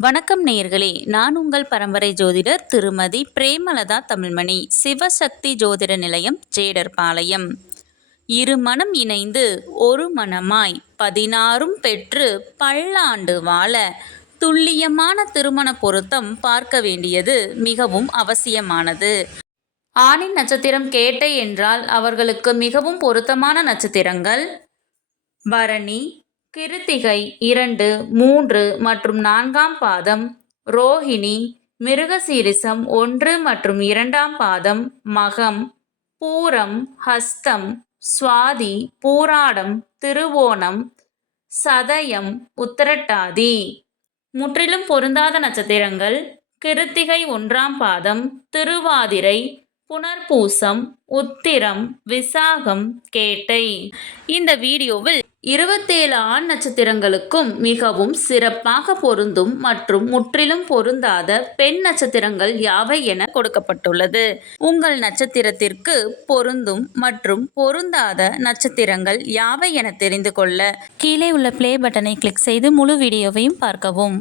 வணக்கம் நேயர்களே, நான் உங்கள் பரம்பரை ஜோதிடர் திருமதி பிரேமலதா தமிழ்மணி, சிவசக்தி ஜோதிட நிலையம், ஜேடர்பாளையம். இரு மனம் இணைந்து ஒரு மனமாய் 16 பெற்று பல்லாண்டு வாழ துல்லியமான திருமண பொருத்தம் பார்க்க வேண்டியது மிகவும் அவசியமானது. ஆணின் நட்சத்திரம் கேட்டை என்றால் அவர்களுக்கு மிகவும் பொருத்தமான நட்சத்திரங்கள் பரணி, கிருத்திகை 2, 3 மற்றும் 4ஆம் பாதம், ரோஹிணி, மிருகசீரிஷம் 1 மற்றும் 2ஆம் பாதம், மகம், பூரம், ஹஸ்தம், சுவாதி, பூராடம், திருவோணம், சதயம், உத்திரட்டாதி. முற்றிலும் பொருந்தாத நட்சத்திரங்கள் கிருத்திகை 1ஆம் பாதம், திருவாதிரை, புனர்பூசம், உத்திரம், விசாகம், கேட்டை. இந்த வீடியோவில் 27 ஆண் நட்சத்திரங்களுக்கும் மிகவும் சிறப்பாக பொருந்தும் மற்றும் முற்றிலும் பொருந்தாத பெண் நட்சத்திரங்கள் யாவை என கொடுக்கப்பட்டுள்ளது. உங்கள் நட்சத்திரத்திற்கு பொருந்தும் மற்றும் பொருந்தாத நட்சத்திரங்கள் யாவை என தெரிந்து கொள்ள கீழே உள்ள பிளே பட்டனை கிளிக் செய்து முழு வீடியோவையும் பார்க்கவும்.